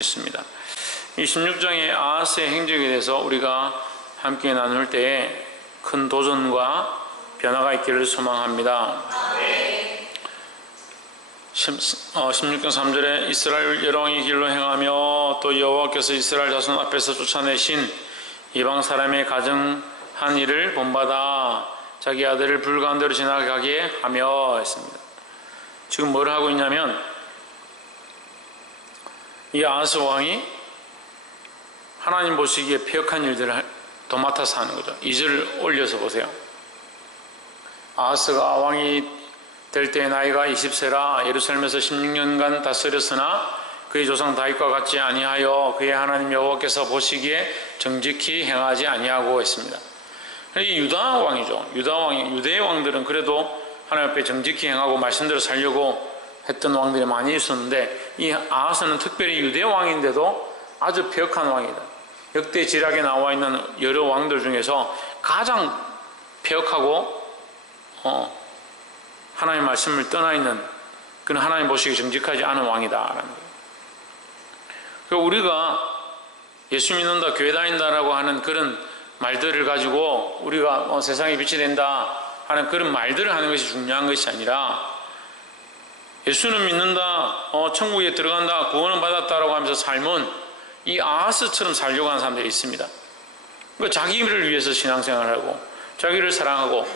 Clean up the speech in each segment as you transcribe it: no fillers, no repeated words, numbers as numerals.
있습니다. 이 16장의 아하스의 행적에 대해서 우리가 함께 나눌 때에 큰 도전과 변화가 있기를 소망합니다. 16장 3절에 이스라엘 여러 왕의 길로 행하며 또 여호와께서 이스라엘 자손 앞에서 쫓아내신 이방 사람의 가증한 일을 본받아 자기 아들을 불 가운데로 지나가게 하며 했습니다. 지금 뭘 하고 있냐면 이 아하스 왕이 하나님 보시기에 패역한 일들을 도맡아서 하는 거죠. 2절 올려서 보세요. 아하스가 왕이 될 때의 나이가 20세라 예루살렘에서 16년간 다스렸으나 그의 조상 다윗과 같지 아니하여 그의 하나님 여호와께서 보시기에 정직히 행하지 아니하고 했습니다. 이 유다 왕이죠. 유대의 왕들은 그래도 하나님 앞에 정직히 행하고 말씀대로 살려고 했던 왕들이 많이 있었는데 이 아하스는 특별히 유대 왕인데도 아주 패역한 왕이다. 역대 지략에 나와 있는 여러 왕들 중에서 가장 패역하고 하나님의 말씀을 떠나 있는 그는 하나님 보시기에 정직하지 않은 왕이다라는 거예요. 그리고 우리가 예수 믿는다, 교회 다닌다라고 하는 그런 말들을 가지고 우리가 세상에 빛이 된다 하는 그런 말들을 하는 것이 중요한 것이 아니라 예수는 믿는다, 천국에 들어간다, 구원은 받았다라고 하면서 삶은 이 아하스처럼 살려고 하는 사람들이 있습니다. 그러니까 자기를 위해서 신앙생활을 하고 자기를 사랑하고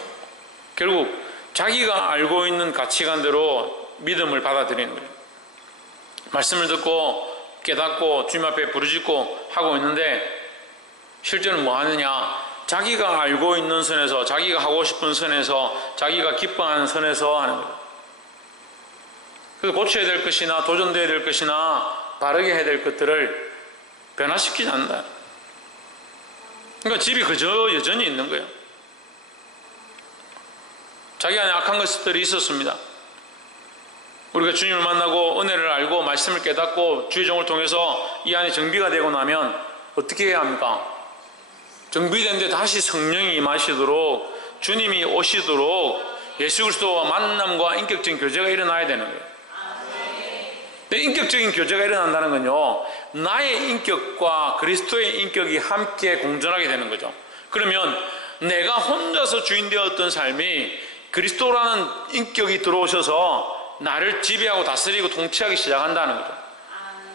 결국 자기가 알고 있는 가치관대로 믿음을 받아들이는 거예요. 말씀을 듣고 깨닫고 주님 앞에 부르짖고 하고 있는데 실제는 뭐 하느냐? 자기가 알고 있는 선에서, 자기가 하고 싶은 선에서, 자기가 기뻐하는 선에서 하는 거예요. 그래서 고쳐야 될 것이나 도전돼야 될 것이나 바르게 해야 될 것들을 변화시키지 않는다. 그러니까 집이 그저 여전히 있는 거예요. 자기 안에 악한 것들이 있었습니다. 우리가 주님을 만나고 은혜를 알고 말씀을 깨닫고 주의 종을 통해서 이 안에 정비가 되고 나면 어떻게 해야 합니까? 정비된데 다시 성령이 임하시도록 주님이 오시도록 예수 그리스도와 만남과 인격적인 교제가 일어나야 되는 거예요. 근데 인격적인 교제가 일어난다는 건요, 나의 인격과 그리스도의 인격이 함께 공존하게 되는 거죠. 그러면 내가 혼자서 주인 되었던 삶이 그리스도라는 인격이 들어오셔서 나를 지배하고 다스리고 통치하기 시작한다는 거죠.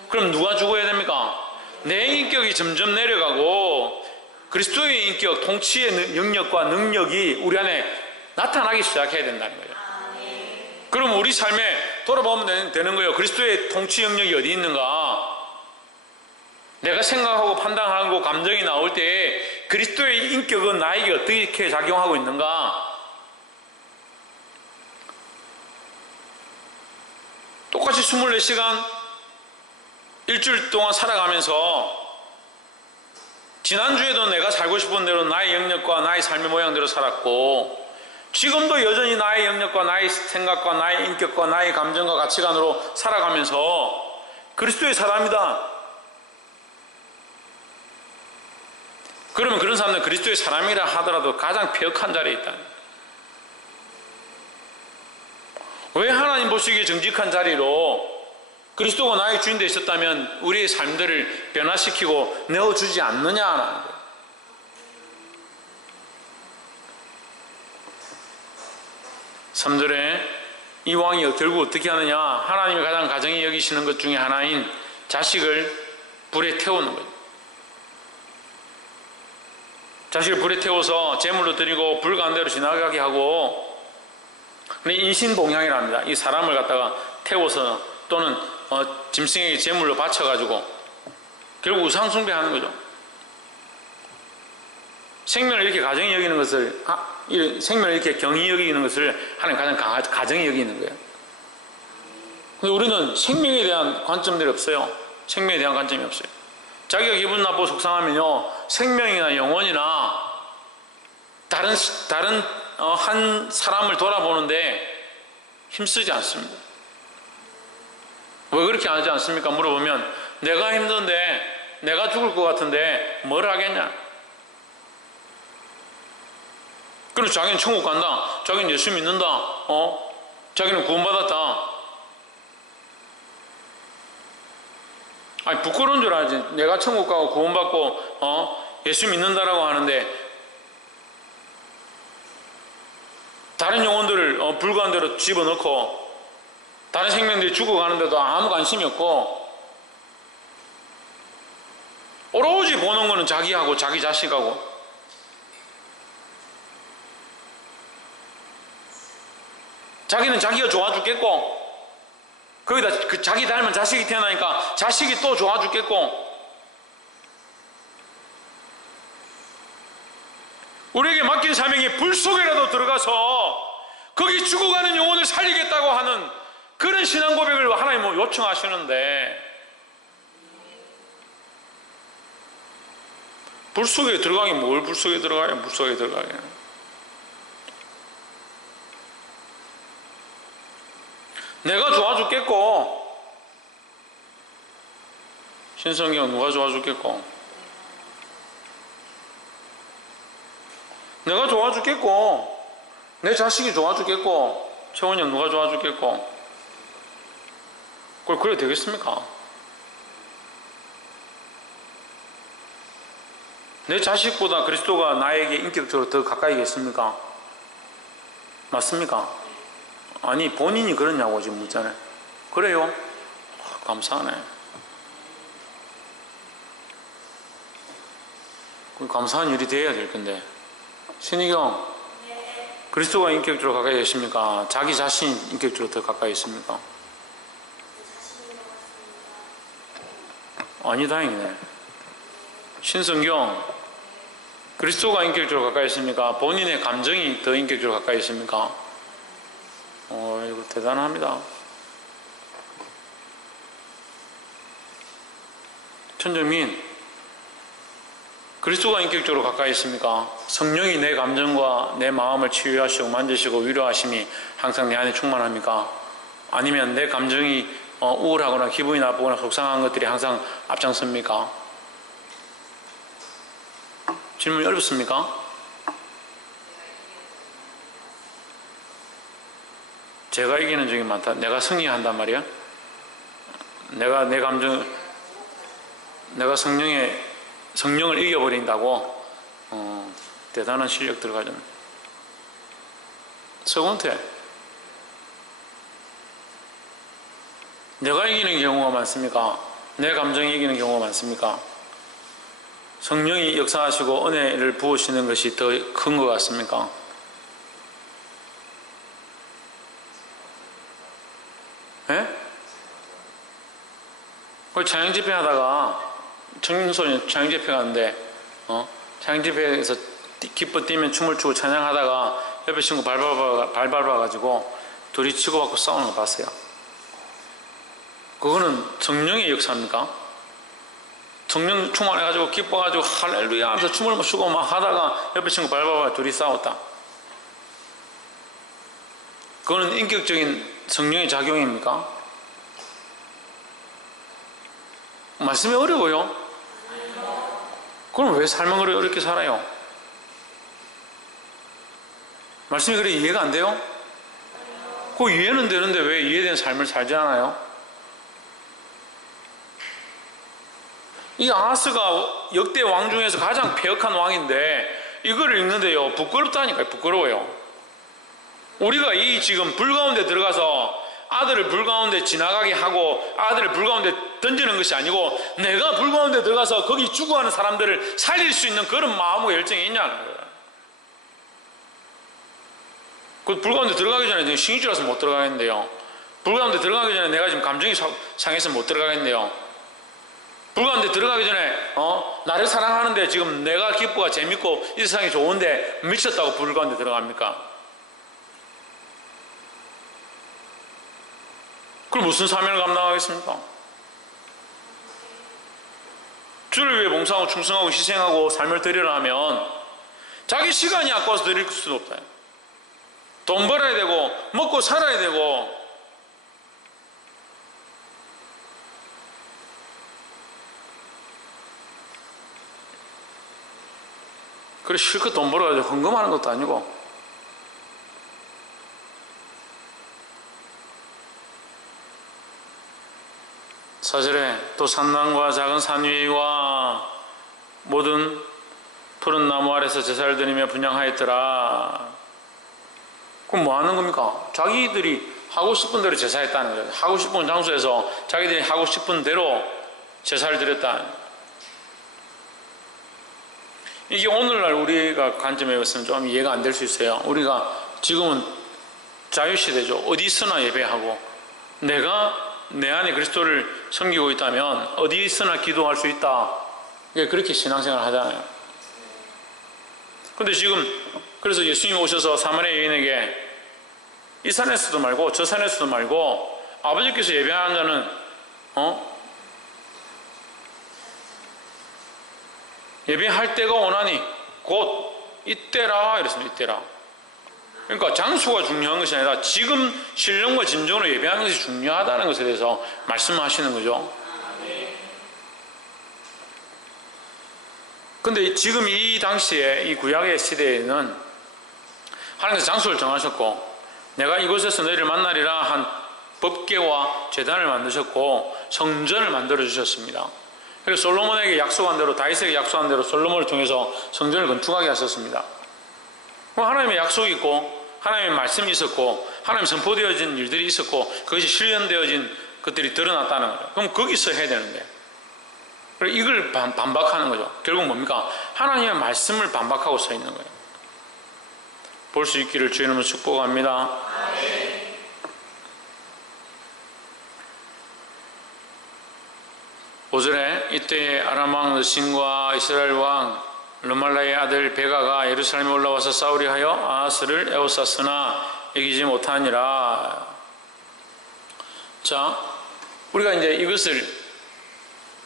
그럼 누가 죽어야 됩니까? 내 인격이 점점 내려가고 그리스도의 인격, 통치의 영역과 능력이 우리 안에 나타나기 시작해야 된다는 거예요. 그럼 우리 삶에 돌아보면 되는 거예요. 그리스도의 통치 영역이 어디 있는가? 내가 생각하고 판단하고 감정이 나올 때 그리스도의 인격은 나에게 어떻게 작용하고 있는가? 똑같이 24시간 일주일 동안 살아가면서 지난주에도 내가 살고 싶은 대로 나의 영역과 나의 삶의 모양대로 살았고 지금도 여전히 나의 영역과 나의 생각과 나의 인격과 나의 감정과 가치관으로 살아가면서 그리스도의 사람이다. 그러면 그런 사람들은 그리스도의 사람이라 하더라도 가장 패역한 자리에 있다. 왜 하나님 보시기에 정직한 자리로 그리스도가 나의 주인 되셨다면 우리의 삶들을 변화시키고 내어주지 않느냐라는 거예요. (3절에) 이 왕이 결국 어떻게 하느냐? 하나님이 가장 가정히 여기시는 것 중에 하나인 자식을 불에 태우는 거예요. 자식을 불에 태워서 제물로 드리고 불 가운데로 지나가게 하고, 인신봉양이라 합니다. 이 사람을 갖다가 태워서 또는 짐승에게 제물로 바쳐가지고 결국 우상숭배하는 거죠. 생명을 이렇게 가정히 여기는 것을, 생명을 이렇게 경히 여기는 것을 하나님 가장 가정히 여기는 거예요. 근데 우리는 생명에 대한 관점들이 없어요. 생명에 대한 관점이 없어요. 자기가 기분 나쁘고 속상하면요, 생명이나 영혼이나 다른 한 사람을 돌아보는데 힘쓰지 않습니다. 왜 그렇게 하지 않습니까? 물어보면 내가 힘든데, 내가 죽을 것 같은데 뭘 하겠냐? 그럼 자기는 천국 간다, 자기는 예수 믿는다, 자기는 구원받았다. 아니 부끄러운 줄 알지. 내가 천국 가고 구원받고 예수 믿는다라고 하는데 다른 영혼들을 불구한 대로 집어넣고 다른 생명들이 죽어가는데도 아무 관심이 없고 오로지 보는 거는 자기하고 자기 자식하고 자기는 자기가 좋아 죽겠고 거기다 그 자기 닮은 자식이 태어나니까 자식이 또 좋아 죽겠고 우리에게 맡긴 사명이 불 속에라도 들어가서 거기 죽어가는 영혼을 살리겠다고 하는 그런 신앙 고백을 하나님은 요청하시는데 불 속에 들어가긴 뭘 불 속에 들어가요? 물 속에 들어가요. 내가 좋아 죽겠고 신성경 누가 좋아 죽겠고 내가 좋아 죽겠고 내 자식이 좋아 죽겠고 최원이 형 누가 좋아 죽겠고 그걸 그래도 되겠습니까? 내 자식보다 그리스도가 나에게 인격적으로 더 가까이겠습니까? 맞습니까? 아니 본인이 그러냐고 지금 묻잖아요. 그래요? 감사하네. 감사한 일이 돼야 될 건데. 신희경, 그리스도가 인격적으로 가까이 계십니까? 자기 자신 인격적으로 더 가까이 있습니까? 아니 다행이네. 신성경, 그리스도가 인격적으로 가까이 있습니까? 본인의 감정이 더 인격적으로 가까이 있습니까? 이거 대단합니다. 천정민, 그리스도가 인격적으로 가까이 있습니까? 성령이 내 감정과 내 마음을 치유하시고 만지시고 위로하심이 항상 내 안에 충만합니까? 아니면 내 감정이 우울하거나 기분이 나쁘거나 속상한 것들이 항상 앞장섭니까? 질문이 어렵습니까? 제가 이기는 적이 많다. 내가 승리한단 말이야? 내가 내 감정, 내가 성령을 이겨버린다고? 대단한 실력들 가졌네. 서건태, 내가 이기는 경우가 많습니까? 내 감정이 이기는 경우가 많습니까? 성령이 역사하시고 은혜를 부으시는 것이 더 큰 것 같습니까? 예? 그 찬양 집회 하다가 청소년 찬양 집회 가는데 찬양 집회에서 기뻐 뛰면 춤을 추고 찬양하다가 옆에 친구 발 밟아가지고 둘이 치고받고 싸우는 거 봤어요. 그거는 성령의 역사입니까? 성령 충만해가지고 기뻐가지고 할렐루야 하면서 춤을 추고 막 하다가 옆에 친구 밟아봐 둘이 싸웠다. 그거는 인격적인 성령의 작용입니까? 말씀이 어려워요? 그럼 왜 삶은 어렵게 살아요? 말씀이 그래 이해가 안 돼요? 그 이해는 되는데 왜 이해된 삶을 살지 않아요? 이 아하스가 역대 왕 중에서 가장 패역한 왕인데 이거를 읽는데요 부끄럽다니까요. 부끄러워요. 우리가 이 지금 불 가운데 들어가서 아들을 불 가운데 지나가게 하고 아들을 불 가운데 던지는 것이 아니고 내가 불 가운데 들어가서 거기 죽어가는 사람들을 살릴 수 있는 그런 마음과 열정이 있냐는 거예요. 그 불 가운데 들어가기 전에 신경질라서 못 들어가겠는데요. 불 가운데 들어가기 전에 내가 지금 감정이 상해서 못 들어가겠네요. 불 가운데 들어가기 전에 나를 사랑하는데 지금 내가 기쁘고 재밌고 이 세상이 좋은데 미쳤다고 불 가운데 들어갑니까? 그럼 무슨 사명을 감당하겠습니까? 주를 위해 봉사하고 충성하고 희생하고 삶을 드리려면 자기 시간이 아까워서 드릴 수도 없다. 돈 벌어야 되고 먹고 살아야 되고 그래 실컷 돈 벌어가지고 헌금하는 것도 아니고 4절에 또 산당과 작은 산 위와 모든 푸른 나무 아래서 제사를 드리며 분향하였더라. 그럼 뭐 하는 겁니까? 자기들이 하고 싶은 대로 제사했다는 거예요. 하고 싶은 장소에서 자기들이 하고 싶은 대로 제사를 드렸다. 이게 오늘날 우리가 관점에 봤으면 좀 이해가 안 될 수 있어요. 우리가 지금은 자유시대죠. 어디서나 예배하고 내가 내 안에 그리스도를 섬기고 있다면 어디서나 기도할 수 있다. 그렇게 신앙생활을 하잖아요. 근데 지금 그래서 예수님이 오셔서 사마리아 여인에게 이 산에서도 말고 저 산에서도 말고 아버지께서 예배하는 자는 예배할 때가 오나니 곧 이때라 이랬습니다. 이때라. 그러니까 장소가 중요한 것이 아니라 지금 신령과 진정으로 예배하는 것이 중요하다는 것에 대해서 말씀하시는 거죠. 근데 지금 이 당시에 이 구약의 시대에는 하나님께서 장소를 정하셨고 내가 이곳에서 너희를 만나리라 한 법궤와 제단을 만드셨고 성전을 만들어 주셨습니다. 그래서 솔로몬에게 약속한 대로 다윗에게 약속한 대로 솔로몬을 통해서 성전을 건축하게 하셨습니다. 하나님의 약속이 있고 하나님의 말씀이 있었고 하나님 선포되어진 일들이 있었고 그것이 실현되어진 것들이 드러났다는 거예요. 그럼 거기서 해야 되는데 이걸 반박하는 거죠. 결국 뭡니까? 하나님의 말씀을 반박하고 서 있는 거예요. 볼 수 있기를 주의 이름으로 축복합니다. 5절에 이때 아람 왕 르신과 이스라엘 왕 르말라의 아들 베가가 예루살렘에 올라와서 싸우려 하여 아하스를 에워쌌으나 이기지 못하니라. 자, 우리가 이제 이것을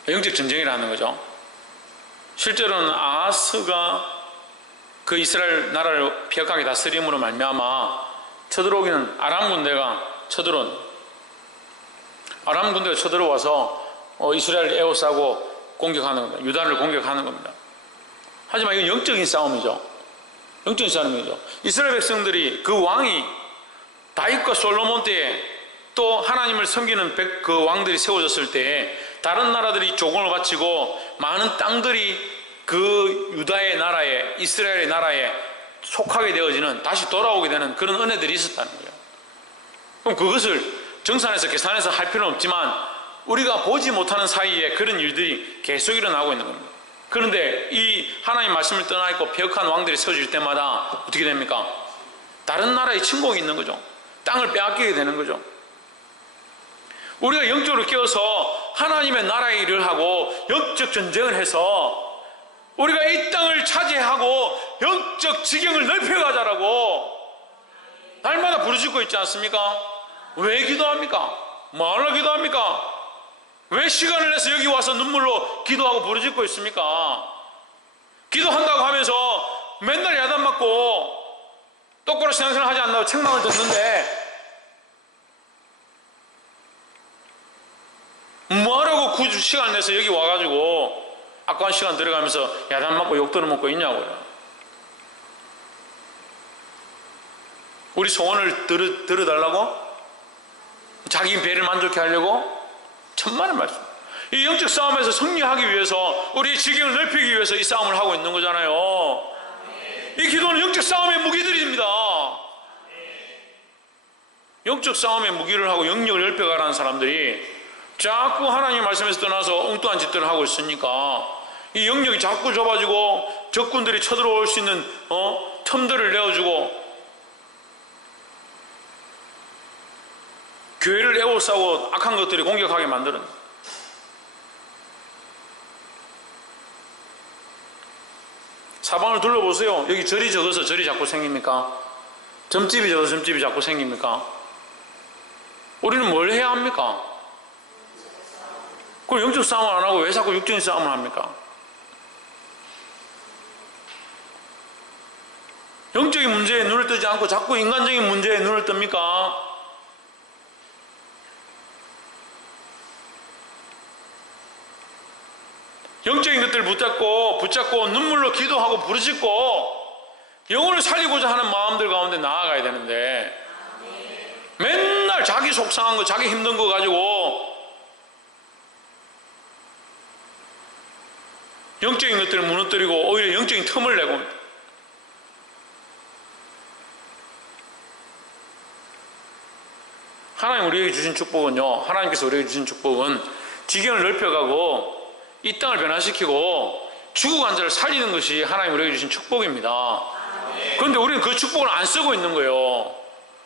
영적 전쟁이라는 거죠. 실제로는 아하스가 그 이스라엘 나라를 피역하게 다스림으로 말미암아 쳐들어오기는 아람 군대가 쳐들어와서 이스라엘을 에워싸고 공격하는 겁니다. 유다를 공격하는 겁니다. 하지만 이건 영적인 싸움이죠. 영적인 싸움이죠. 이스라엘 백성들이 그 왕이 다윗과 솔로몬 때에 또 하나님을 섬기는 그 왕들이 세워졌을 때에 다른 나라들이 조공을 바치고 많은 땅들이 그 유다의 나라에 이스라엘의 나라에 속하게 되어지는 다시 돌아오게 되는 그런 은혜들이 있었다는 거예요. 그럼 그것을 정산해서 계산해서 할 필요는 없지만 우리가 보지 못하는 사이에 그런 일들이 계속 일어나고 있는 겁니다. 그런데 이 하나님 말씀을 떠나 있고 폐역한 왕들이 세워질 때마다 어떻게 됩니까? 다른 나라에 침공이 있는 거죠. 땅을 빼앗기게 되는 거죠. 우리가 영적으로 깨어서 하나님의 나라의 일을 하고 영적 전쟁을 해서 우리가 이 땅을 차지하고 영적 지경을 넓혀가자라고 날마다 부르짖고 있지 않습니까? 왜 기도합니까? 뭐하러 기도합니까? 왜 시간을 내서 여기 와서 눈물로 기도하고 부르짖고 있습니까? 기도한다고 하면서 맨날 야단 맞고 똑바로 신앙생활 하지 않는다고 책망을 듣는데 뭐하라고 굳이 시간 내서 여기 와가지고 아까운 시간 들어가면서 야단 맞고 욕 들어먹고 있냐고요. 우리 소원을 들어달라고? 자기 배를 만족해 하려고? 천만의 말씀. 이 영적 싸움에서 승리하기 위해서 우리의 지경을 넓히기 위해서 이 싸움을 하고 있는 거잖아요. 이 기도는 영적 싸움의 무기들입니다. 영적 싸움의 무기를 하고 영역을 넓혀가라는 사람들이 자꾸 하나님 말씀에서 떠나서 엉뚱한 짓들을 하고 있으니까 이 영역이 자꾸 좁아지고 적군들이 쳐들어올 수 있는 틈들을 내어주고 교회를 에워싸고 악한 것들이 공격하게 만드는. 사방을 둘러보세요. 여기 절이 적어서 절이 자꾸 생깁니까? 점집이 적어서 점집이 자꾸 생깁니까? 우리는 뭘 해야 합니까? 그럼 영적 싸움을 안 하고 왜 자꾸 육적인 싸움을 합니까? 영적인 문제에 눈을 뜨지 않고 자꾸 인간적인 문제에 눈을 뜹니까? 영적인 것들을 붙잡고 눈물로 기도하고 부르짖고 영혼을 살리고자 하는 마음들 가운데 나아가야 되는데 맨날 자기 속상한 거 자기 힘든 거 가지고 영적인 것들을 무너뜨리고 오히려 영적인 틈을 내고 하나님 우리에게 주신 축복은요, 하나님께서 우리에게 주신 축복은 지경을 넓혀가고 이 땅을 변화시키고 죽어간 자를 살리는 것이 하나님 우리에게 주신 축복입니다. 그런데 우리는 그 축복을 안 쓰고 있는 거예요.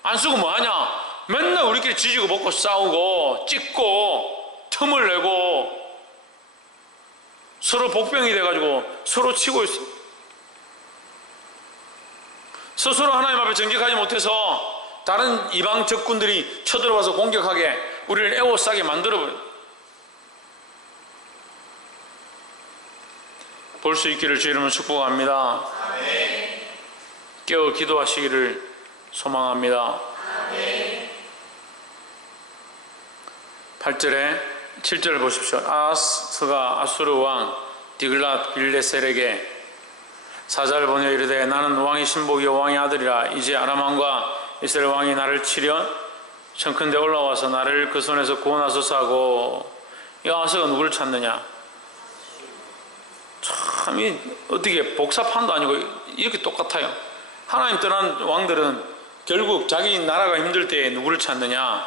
안 쓰고 뭐 하냐? 맨날 우리끼리 지지고 먹고 싸우고 찢고 틈을 내고 서로 복병이 돼가지고 서로 치고 있어. 스스로 하나님 앞에 정직하지 못해서 다른 이방 적군들이 쳐들어와서 공격하게 우리를 에워싸게 만들어버려. 볼 수 있기를 주의 이름으로 축복합니다. 깨어 기도하시기를 소망합니다. 8절에 7절을 보십시오. 아하스가 아수르 왕 디글랏 빌레셀에게 사자를 보내어 이르되 나는 왕의 신복이요 왕의 아들이라. 이제 아람 왕과 이스라엘 왕이 나를 치려 천컨대 올라와서 나를 그 손에서 구원하소서 하고. 이 아하스가 누구를 찾느냐? 참, 이 어떻게 복사판도 아니고 이렇게 똑같아요. 하나님 떠난 왕들은 결국 자기 나라가 힘들 때 누구를 찾느냐?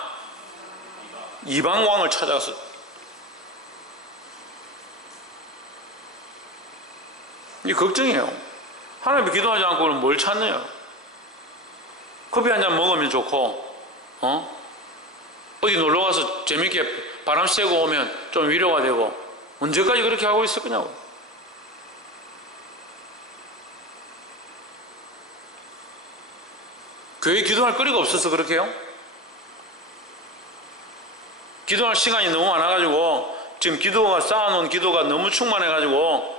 이방 왕을 찾아서. 이 걱정이에요. 하나님께 기도하지 않고 그럼 뭘 찾느냐? 커피 한 잔 먹으면 좋고, 어디 놀러 가서 재밌게 바람 쐬고 오면 좀 위로가 되고, 언제까지 그렇게 하고 있을 거냐고. 교회에 기도할 거리가 없어서 그렇게 해요? 기도할 시간이 너무 많아가지고, 지금 기도가 쌓아놓은 기도가 너무 충만해가지고,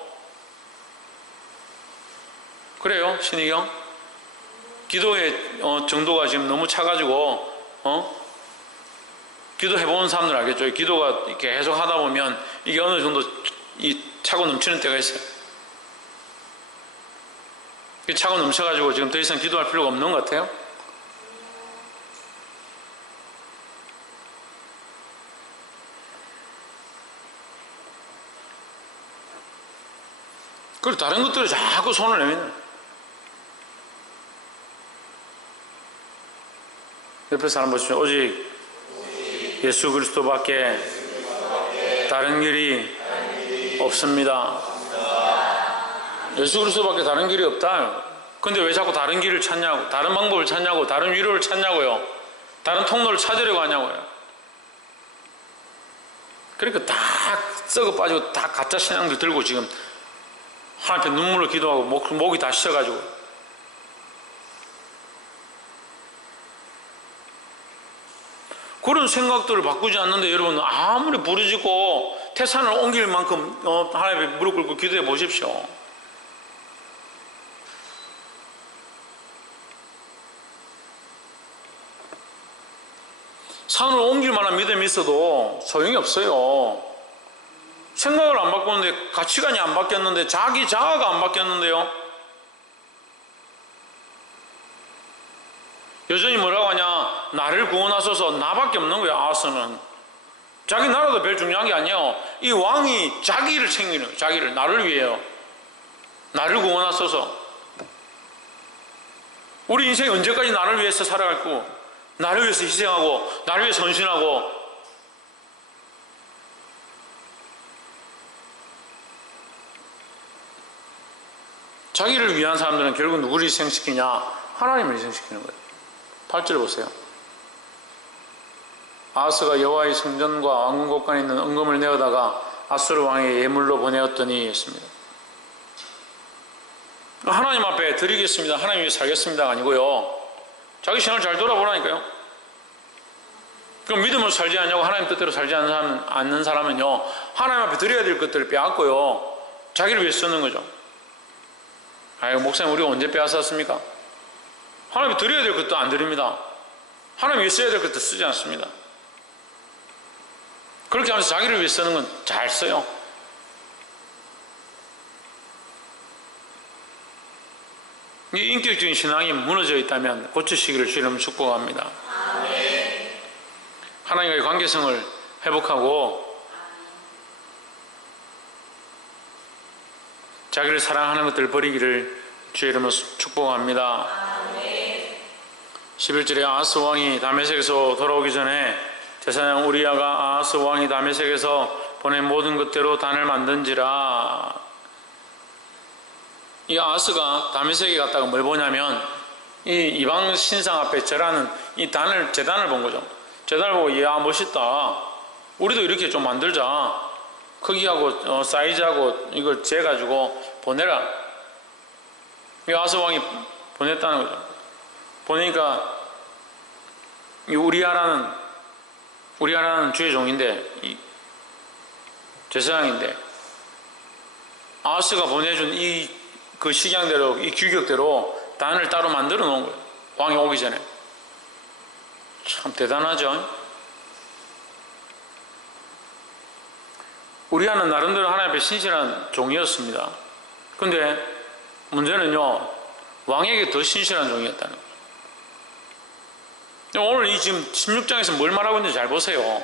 그래요, 신희경? 기도의 정도가 지금 너무 차가지고, 기도해본 사람들 알겠죠? 기도가 이렇게 계속 하다 보면 이게 어느 정도 차고 넘치는 때가 있어요. 차고 넘쳐가지고 지금 더 이상 기도할 필요가 없는 것 같아요. 그리고 다른 것들을 자꾸 손을 내미는. 옆에 사람 보시면 오직 예수 그리스도밖에 다른 길이 없습니다. 예수 그리스도밖에 다른 길이 없다. 근데 왜 자꾸 다른 길을 찾냐고, 다른 방법을 찾냐고, 다른 위로를 찾냐고요, 다른 통로를 찾으려고 하냐고요. 그러니까 다 썩어 빠지고 다 가짜 신앙들 들고 지금 하나님 앞에 눈물로 기도하고 목이 다 쉬어가지고. 그런 생각들을 바꾸지 않는데 여러분 아무리 부르짖고 태산을 옮길 만큼 하나님 앞에 무릎 꿇고 기도해 보십시오. 산을 옮길 만한 믿음이 있어도 소용이 없어요. 생각을 안 바꾸는데, 가치관이 안 바뀌었는데, 자기 자아가 안 바뀌었는데요. 여전히 뭐라고 하냐? 나를 구원하소서. 나밖에 없는 거야. 아하스는 자기 나라도 별 중요한 게 아니에요. 이 왕이 자기를 챙기는 거예요. 자기를, 나를 위해요. 나를 구원하소서. 우리 인생이 언제까지 나를 위해서 살아갈 거고, 나를 위해서 희생하고, 나를 위해서 헌신하고. 자기를 위한 사람들은 결국 누구를 희생시키냐? 하나님을 희생시키는 거예요. 8절 보세요. 아하스가 여호와의 성전과 왕궁곳간에 있는 은금을 내어다가 아수르 왕의 예물로 보내었더니 했습니다. 하나님 앞에 드리겠습니다, 하나님 위해 살겠습니다가 아니고요, 자기 신앙을 잘 돌아보라니까요. 그럼 믿음으로 살지 않냐고, 하나님 뜻대로 살지 않는 사람은요, 하나님 앞에 드려야 될 것들을 빼앗고요, 자기를 위해 쓰는 거죠. 아이고, 목사님 우리가 언제 빼앗았습니까? 하나님 드려야 될 것도 안 드립니다. 하나님 위해 써야 될 것도 쓰지 않습니다. 그렇게 하면서 자기를 위해 쓰는 건 잘 써요. 이 인격적인 신앙이 무너져 있다면 고치시기를 주님 축복합니다. 하나님과의 관계성을 회복하고 자기를 사랑하는 것들을 버리기를 주의 이름으로 축복합니다. 11절에 아하스 왕이 다메섹에서 돌아오기 전에 제사장 우리야가 아하스 왕이 다메섹에서 보낸 모든 것대로 단을 만든지라. 이 아하스가 다메섹에 갔다가 뭘 보냐면 이 이방 신상 앞에 절하는 이 단을, 제단을 본 거죠. 제단을 보고 야 멋있다, 우리도 이렇게 좀 만들자, 크기하고 사이즈하고 이걸 재가지고 보내라. 이 아하스 왕이 보냈다는 거죠. 보니까 이 우리야라는 주의 종인데, 이 제사장인데, 아하스가 보내준 그 식양대로, 이 규격대로 단을 따로 만들어 놓은 거예요. 왕이 오기 전에. 참 대단하죠. 우리야는 나름대로 하나님 앞에 신실한 종이었습니다. 근데 문제는요, 왕에게 더 신실한 종이었다는 거예요. 오늘 이 지금 16장에서 뭘 말하고 있는지 잘 보세요.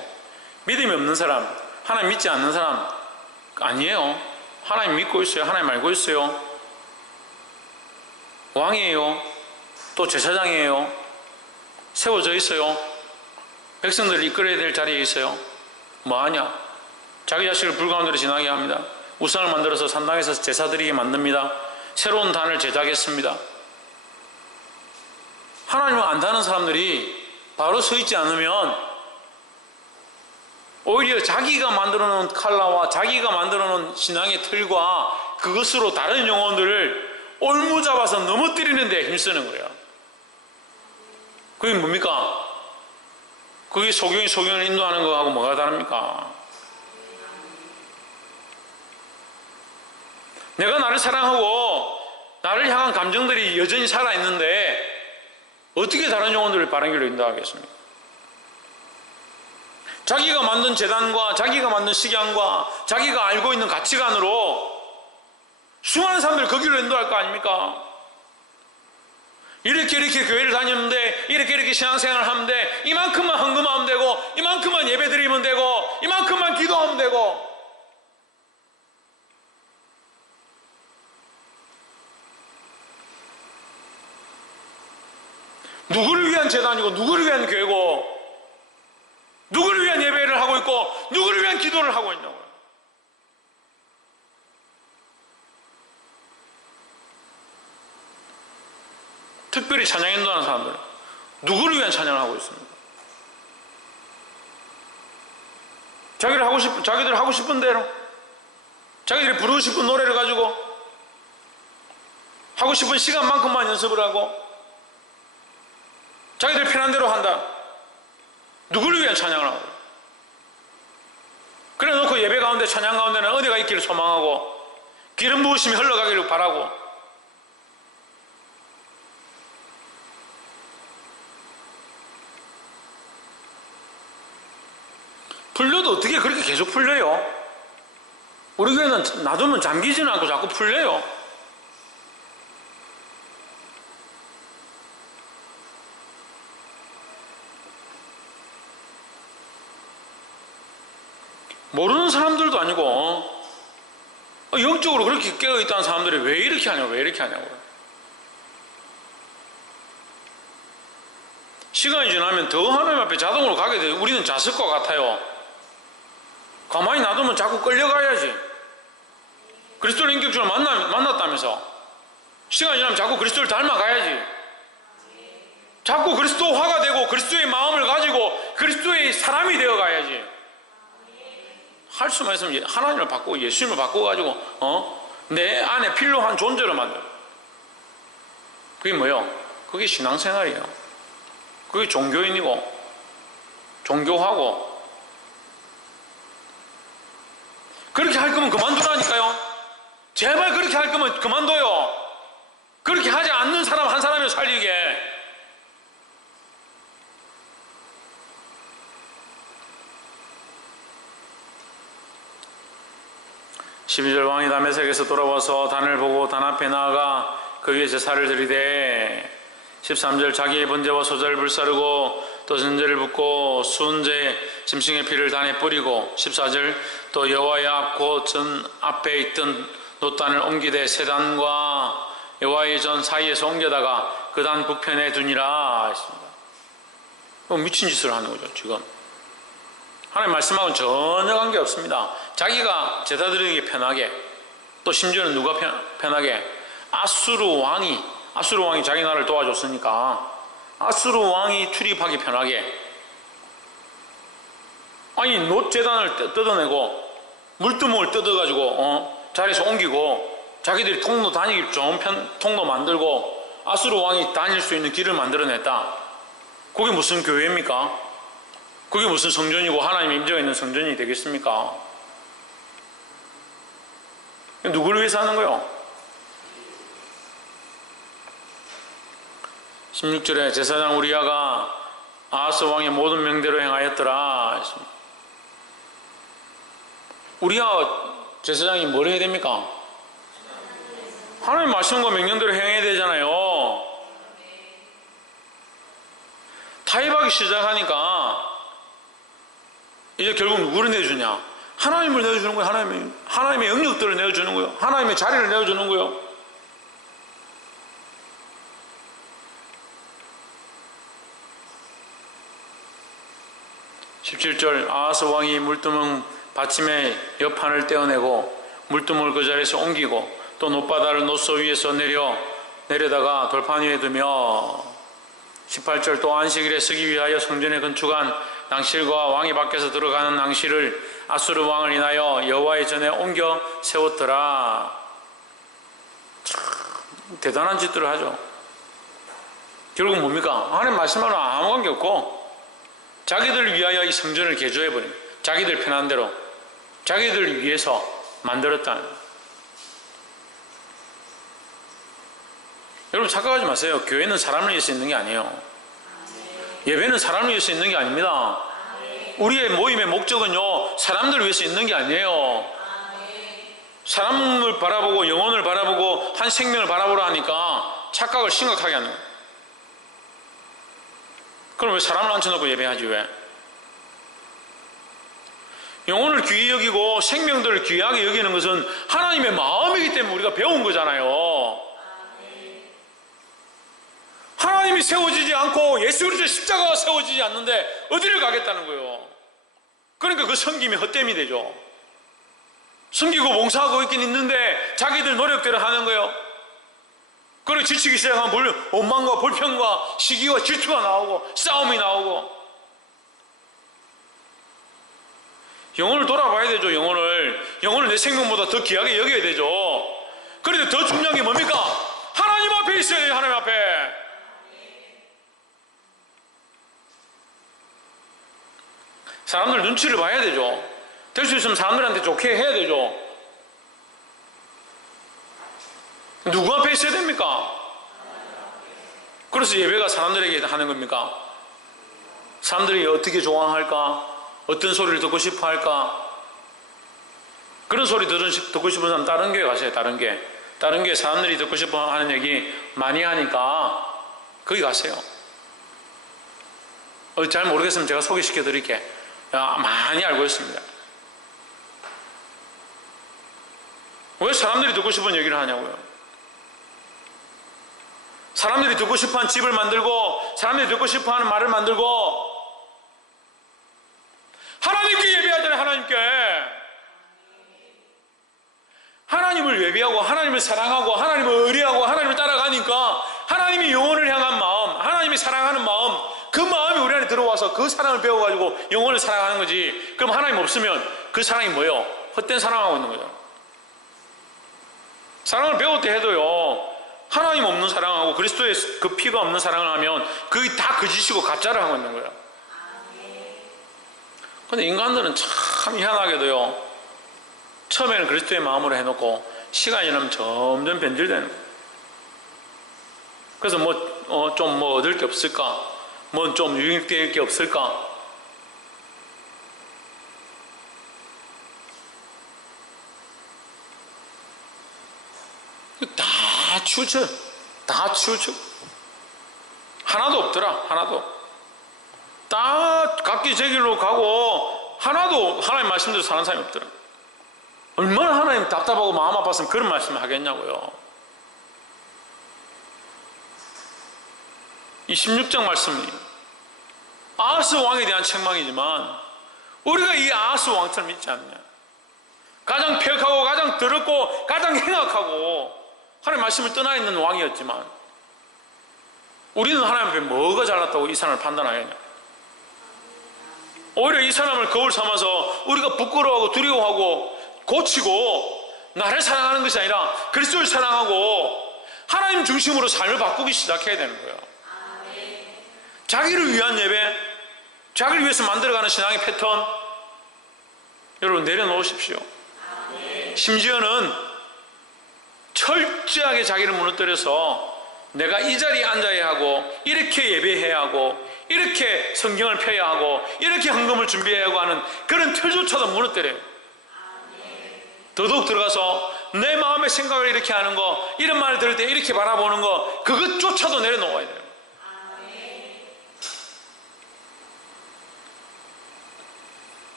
믿음이 없는 사람, 하나님 믿지 않는 사람 아니에요. 하나님 믿고 있어요. 하나님 알고 있어요. 왕이에요. 또 제사장이에요. 세워져 있어요. 백성들을 이끌어야 될 자리에 있어요. 뭐하냐? 자기 자식을 불가운데로 지나게 합니다. 우상을 만들어서 산당에서 제사드리게 만듭니다. 새로운 단을 제작했습니다. 하나님을 안다는 사람들이 바로 서 있지 않으면 오히려 자기가 만들어 놓은 칼라와 자기가 만들어 놓은 신앙의 틀과 그것으로 다른 영혼들을 올무잡아서 넘어뜨리는 데 힘쓰는 거예요. 그게 뭡니까? 그게 소경이 소경을 인도하는 거하고 뭐가 다릅니까? 내가 나를 사랑하고 나를 향한 감정들이 여전히 살아있는데 어떻게 다른 영혼들을 바른 길로 인도하겠습니까? 자기가 만든 제단과 자기가 만든 식양과 자기가 알고 있는 가치관으로 수많은 사람들을 그 길로 인도할 거 아닙니까? 이렇게 교회를 다녔는데 이렇게 신앙생활을 하면 돼, 이만큼만 헌금하면 되고 이만큼만 예배 드리면 되고 이만큼만 기도하면 되고. 누구를 위한 제단이고 누구를 위한 교회고 누구를 위한 예배를 하고 있고 누구를 위한 기도를 하고 있냐고요. 특별히 찬양 인도하는 사람들은 누구를 위한 찬양을 하고 있습니까? 자기들 하고 싶은 대로, 자기들이 부르고 싶은 노래를 가지고 하고 싶은 시간만큼만 연습을 하고 자기들 편한 대로 한다. 누구를 위한 찬양을 하고, 그래 놓고 예배 가운데 찬양 가운데는 은혜가 있기를 소망하고 기름 부으심이 흘러가기를 바라고. 풀려도 어떻게 그렇게 계속 풀려요? 우리 교회는 놔두면 잠기지는 않고 자꾸 풀려요. 모르는 사람들도 아니고 영적으로 그렇게 깨어있다는 사람들이 왜 이렇게 하냐고요. 시간이 지나면 더 하나님 앞에 자동으로 가게 돼요. 우리는 자석과 같아요. 가만히 놔두면 자꾸 끌려가야지. 그리스도를 인격적으로 만났다면서 시간이 지나면 자꾸 그리스도를 닮아가야지. 자꾸 그리스도화가 되고 그리스도의 마음을 가지고 그리스도의 사람이 되어가야지. 할 수만 있으면 하나님을 바꾸고 예수님을 바꿔가지고 내 안에 필요한 존재로 만들어. 그게 뭐예요? 그게 신앙생활이에요. 그게 종교인이고 종교하고. 그렇게 할 거면 그만두라니까요. 제발 그렇게 할 거면 그만둬요. 그렇게 하지 않는 사람 한 사람을 살리게. 12절 왕이 다메섹에서 돌아와서 단을 보고 단 앞에 나아가 그 위에 제사를 드리되 13절 자기의 번제와 소자를 불사르고 또 전제를 붓고 순제 짐승의 피를 단에 뿌리고 14절 또 여호와의 앞 곧 전 앞에 있던 놋단을 옮기되 세 단과 여호와의 전 사이에서 옮겨다가 그 단 북편에 두니라 했습니다. 미친 짓을 하는 거죠. 지금 하나님 말씀하고는 전혀 관계없습니다. 자기가 제사 드리기 편하게, 또 심지어는 누가 편하게? 아수르 왕이 자기 나라를 도와줬으니까 아수르 왕이 출입하기 편하게, 아니 놋 제단을 뜯어내고 물두멍을 뜯어가지고 자리에서 옮기고 자기들이 통로 다니기 좋은 통로 만들고 아수르 왕이 다닐 수 있는 길을 만들어냈다. 그게 무슨 교회입니까? 그게 무슨 성전이고 하나님의 임재가 있는 성전이 되겠습니까? 누구를 위해서 하는 거예요? 16절에 제사장 우리야가 아하스 왕의 모든 명대로 행하였더라 했습니다. 우리야 제사장이 뭘 해야 됩니까? 하나님 말씀과 명령대로 행해야 되잖아요. 타협하기 시작하니까 이제 결국 누구를 내주냐? 하나님을 내어주는 거예요. 하나님의 영역들을 내어주는 거예요. 하나님의 자리를 내어주는 거예요. (17절) 아하스 왕이 물두멍 받침의 옆판을 떼어내고 물두멍을 그 자리에서 옮기고 또 놋바다를 놋소 위에서 내려다가 돌판 위에 두며 18절 또 안식일에 쓰기 위하여 성전에 건축한 낭실과 왕이 밖에서 들어가는 낭실을 아수르 왕을 인하여 여호와의 전에 옮겨 세웠더라. 참 대단한 짓들을 하죠. 결국 뭡니까? 하나님 말씀하고는 아무 관계 없고 자기들을 위하여 이 성전을 개조해버린, 자기들 편한 대로 자기들을 위해서 만들었다는. 여러분 착각하지 마세요. 교회는 사람을 위해서 있는 게 아니에요. 예배는 사람을 위해서 있는 게 아닙니다. 우리의 모임의 목적은요, 사람들을 위해서 있는 게 아니에요. 사람을 바라보고 영혼을 바라보고 한 생명을 바라보라 하니까 착각을 심각하게 하는 거예요. 그럼 왜 사람을 앉혀놓고 예배하지 왜? 영혼을 귀히 여기고 생명들을 귀하게 여기는 것은 하나님의 마음이기 때문에 우리가 배운 거잖아요. 하나님이 세워지지 않고 예수 그리스도의 십자가가 세워지지 않는데 어디를 가겠다는 거예요. 그러니까 그 섬김이 헛됨이 되죠. 섬기고 봉사하고 있긴 있는데 자기들 노력대로 하는 거예요. 그리고 지치기 시작하면 원망과 불평과 시기와 질투가 나오고 싸움이 나오고. 영혼을 돌아봐야 되죠. 영혼을 내 생명보다 더 귀하게 여겨야 되죠. 그런데 더 중요한 게 뭡니까? 하나님 앞에 있어야 돼요. 하나님 앞에. 사람들 눈치를 봐야 되죠. 될 수 있으면 사람들한테 좋게 해야 되죠. 누구 앞에 있어야 됩니까? 그래서 예배가 사람들에게 하는 겁니까? 사람들이 어떻게 좋아할까? 어떤 소리를 듣고 싶어 할까? 그런 소리 듣고 싶은 사람 다른 교회 가세요. 다른 교회 사람들이 듣고 싶어 하는 얘기 많이 하니까 거기 가세요. 잘 모르겠으면 제가 소개시켜 드릴게. 많이 알고 있습니다. 왜 사람들이 듣고 싶은 얘기를 하냐고요? 사람들이 듣고 싶어하는 집을 만들고 사람들이 듣고 싶어하는 말을 만들고 하나님께 예배하잖아요. 하나님을 예배하고 하나님을 사랑하고 하나님을 의뢰하고 하나님을 따라가니까 하나님이 영혼을 향한 마음, 하나님이 사랑하는 마음, 그 마음이 우리 안에 들어와서 그 사랑을 배워가지고 영혼을 사랑하는 거지. 그럼 하나님 없으면 그 사랑이 뭐예요? 헛된 사랑하고 있는 거죠. 사랑을 배울 때 해도요, 하나님 없는 사랑하고 그리스도의 그 피가 없는 사랑을 하면 그게 다 거짓이고 가짜를 하고 있는 거예요. 근데 인간들은 참 희한하게도요, 처음에는 그리스도의 마음으로 해놓고 시간이 지나면 점점 변질되는 거예요. 그래서 좀 얻을 게 없을까? 좀 유익될 게 없을까? 다 치우쳐. 하나도 없더라. 하나도. 다 각기 제 길로 가고 하나도 하나님 말씀대로 사는 사람이 없더라. 얼마나 하나님 답답하고 마음 아팠으면 그런 말씀을 하겠냐고요. 이 16장 말씀이 아하스 왕에 대한 책망이지만 우리가 이 아하스 왕처럼 믿지 않냐. 가장 폐역하고 가장 더럽고 가장 행악하고 하나님의 말씀을 떠나 있는 왕이었지만 우리는 하나님 앞에 뭐가 잘났다고 이 사람을 판단하겠냐. 오히려 이 사람을 거울 삼아서 우리가 부끄러워하고 두려워하고 고치고 나를 사랑하는 것이 아니라 그리스도를 사랑하고 하나님 중심으로 삶을 바꾸기 시작해야 되는 거예요. 자기를 위한 예배, 자기를 위해서 만들어가는 신앙의 패턴, 여러분 내려놓으십시오. 심지어는 철저하게 자기를 무너뜨려서 내가 이 자리에 앉아야 하고 이렇게 예배해야 하고 이렇게 성경을 펴야 하고 이렇게 헌금을 준비해야 하고 하는 그런 틀조차도 무너뜨려요. 더더욱 들어가서 내 마음의 생각을 이렇게 하는 거, 이런 말을 들을 때 이렇게 바라보는 거, 그것조차도 내려놓아야 돼요.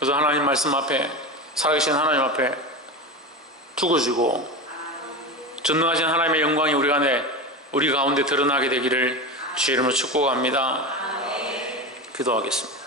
그래서 하나님 말씀 앞에, 살아계신 하나님 앞에 두고지고 전능하신 하나님의 영광이 우리 가운데 드러나게 되기를 주의 이름으로 축복합니다. 기도하겠습니다.